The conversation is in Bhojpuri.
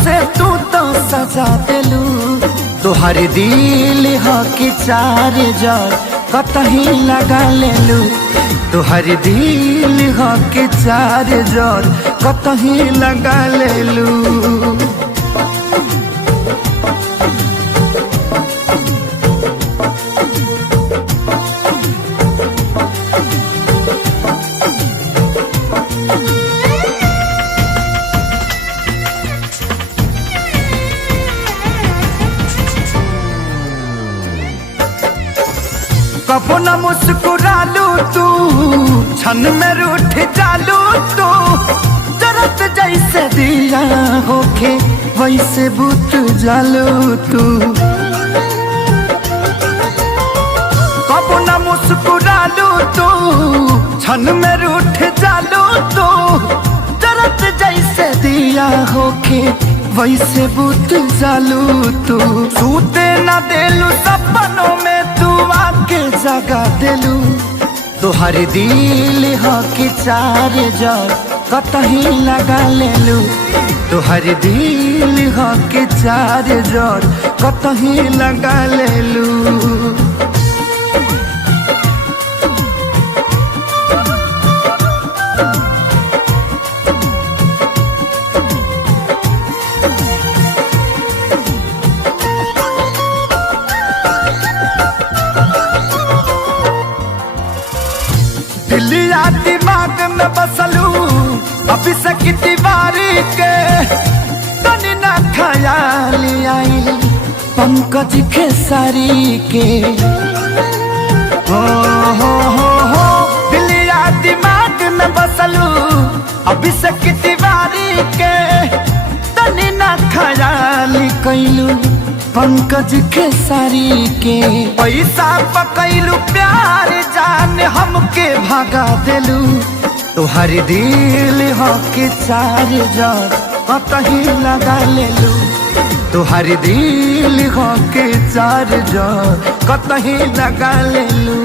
से तू तो सजा देलू। तोहर दिल ह कि चार्जर कतही लगा लेलू। तोहर दिल ह कि चार्जर कतही लगा लेलू। कबो न मुस्कुरालू तू, क्षण में रूठ जालू तू। जरत जैसे दिया होके वैसे बुत जालू तू। कबो न मुस्कुरालू तू, क्षण में रूठ जालू तू। जरत जैसे दिया होके वैसे बुत जालू तू। सूते न देलू सपनों में तू आके जगा देलू। तोहर दिल ह कि चार्जर कतही लगा लेलू। तोहर दिल ह कि चार्जर कतही लगा लेलू। दिलिया दिमाग में बसलू अभी से की दीवारी के। तनी ना ख्याल आई पंकज खेसारी के। हो दिलिया दिमाग में बसलू अभी से की दीवारी के। तनी ना ख्याल कैलू पंकज खेसारी के। पैसा पकैलू प्यार जान हमके भागा देलू। तोहर दिल ह कि चार्जर कतही लगा लेलू। तोहर दिल ह कि चार्जर कतही लगा लेलू।